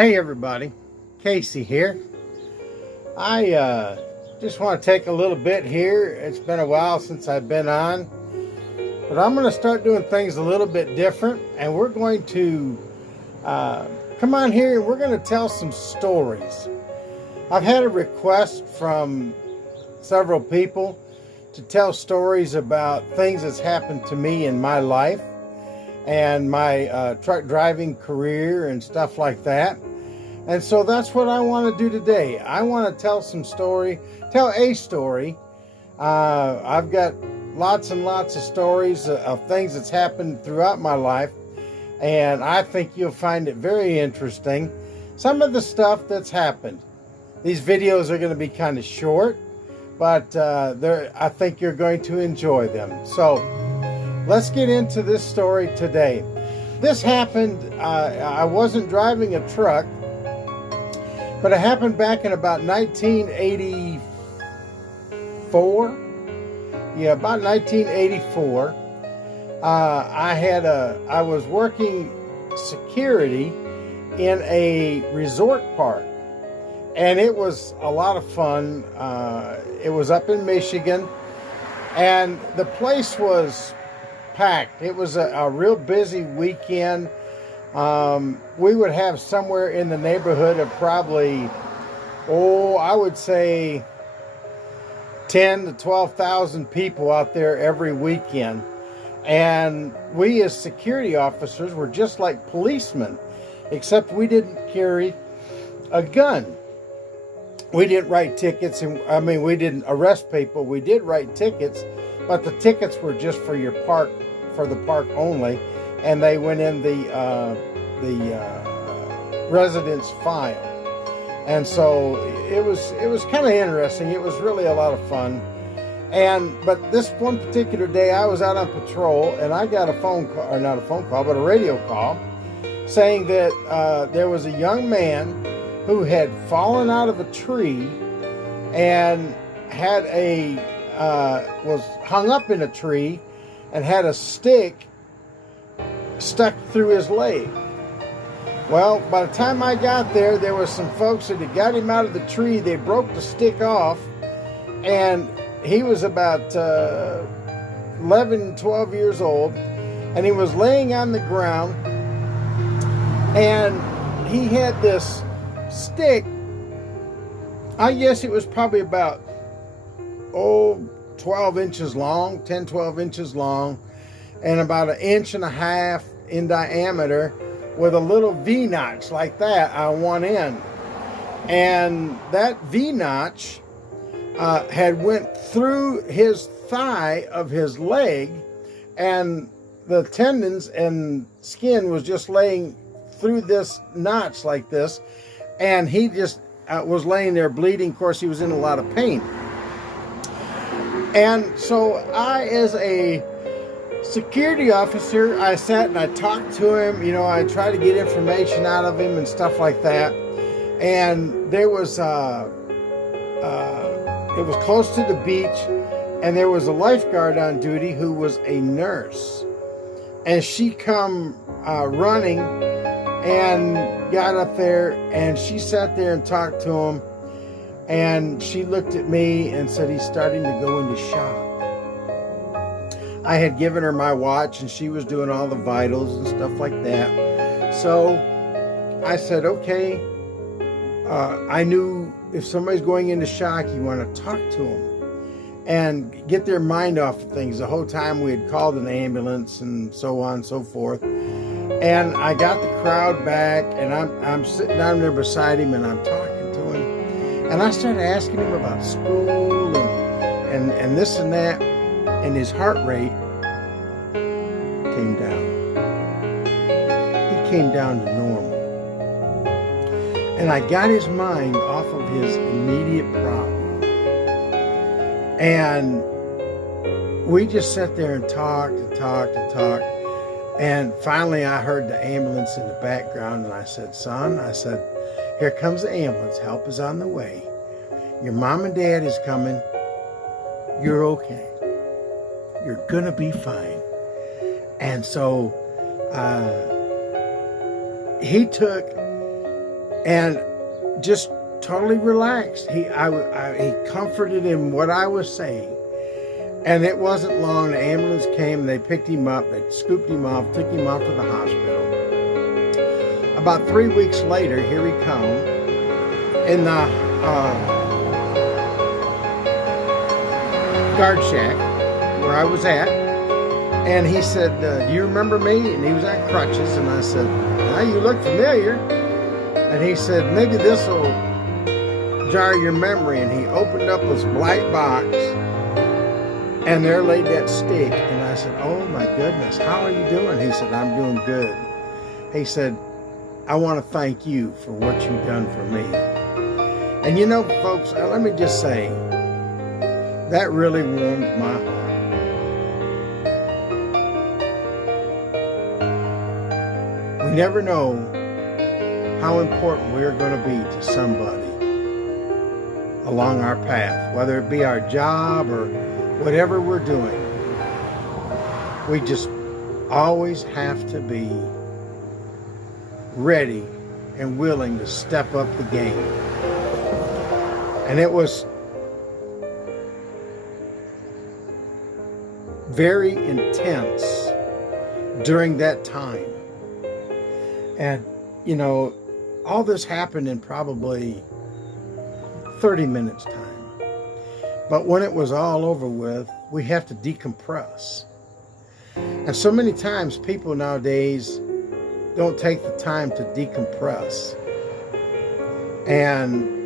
Hey everybody, Casey here. I just want to take a little bit here. It's been a while since I've been on, but I'm going to start doing things a little bit different, and we're going to come on here and we're going to tell some stories. I've had a request from several people to tell stories about things that's happened to me in my life and my truck driving career and stuff like that. And so that's what I want to do today. I want to tell a story. I've got lots and lots of stories of things that's happened throughout my life, and I think you'll find it very interesting. Some of the stuff that's happened. These videos are going to be kind of short, but I think you're going to enjoy them. So let's get into this story today. This happened, I wasn't driving a truck, but it happened back in about 1984. Yeah, about 1984. I was working security in a resort park, and it was a lot of fun. It was up in Michigan, and the place was packed. It was a real busy weekend. We would have somewhere in the neighborhood of probably, I would say 10 to 12,000 people out there every weekend. And we as security officers were just like policemen, except we didn't carry a gun. We didn't write tickets, we didn't arrest people. We did write tickets, but the tickets were just for your park, for the park only, and they went in the residence file. And so it was kind of interesting. It was really a lot of fun. But this one particular day, I was out on patrol, and I got a phone call, or not a phone call, but a radio call, saying that there was a young man who had fallen out of a tree and had was hung up in a tree and had a stick stuck through his leg. Well, by the time I got there, there were some folks that had got him out of the tree. They broke the stick off, and he was about 11, 12 years old, and he was laying on the ground, and he had this stick. I guess it was probably about 12 inches long, 10, 12 inches long, and about 1.5 inches in diameter, with a little V-notch like that on one end. And that V-notch had went through his thigh of his leg, and the tendons and skin was just laying through this notch like this, and he just was laying there bleeding. Of course, he was in a lot of pain. And so I, as a security officer, I sat and I talked to him. I tried to get information out of him and stuff like that. And there was it was close to the beach, and there was a lifeguard on duty who was a nurse, and she come running and got up there, and she sat there and talked to him, and she looked at me and said, "He's starting to go into shock." I had given her my watch, and she was doing all the vitals and stuff like that. So I said, okay. I knew if somebody's going into shock, you want to talk to them and get their mind off of things. The whole time we had called an ambulance and so on and so forth. And I got the crowd back, and I'm sitting down there beside him, and I'm talking to him. And I started asking him about school and this and that. And his heart rate came down. He came down to normal. And I got his mind off of his immediate problem. And we just sat there and talked and talked and talked. And finally I heard the ambulance in the background, and I said, "Son," I said, "here comes the ambulance. Help is on the way. Your mom and dad is coming. You're okay. You're gonna be fine." And so he took and just totally relaxed. He comforted him what I was saying. And it wasn't long, the ambulance came, they picked him up, they scooped him off, took him off to the hospital. About 3 weeks later, here he comes in the guard shack where I was at. And he said, do you remember me? And he was at crutches. And I said, well, you look familiar. And he said, maybe this will jar your memory. And he opened up this black box. And there laid that stick. And I said, oh my goodness, how are you doing? He said, I'm doing good. He said, I want to thank you for what you've done for me. And you know, folks, let me just say, that really warmed my heart. We never know how important we're going to be to somebody along our path, whether it be our job or whatever we're doing. We just always have to be ready and willing to step up the game. And it was very intense during that time. And, you know, all this happened in probably 30 minutes time. But when it was all over with, we have to decompress. And so many times people nowadays don't take the time to decompress. And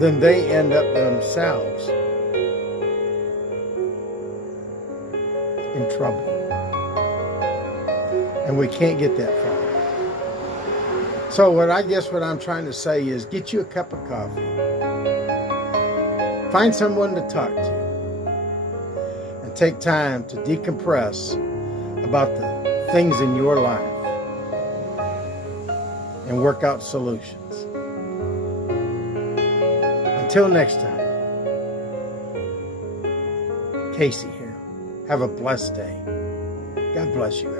then they end up themselves in trouble. And we can't get that far. So what I'm trying to say is get you a cup of coffee. Find someone to talk to. And take time to decompress about the things in your life. And work out solutions. Until next time. Casey here. Have a blessed day. God bless you.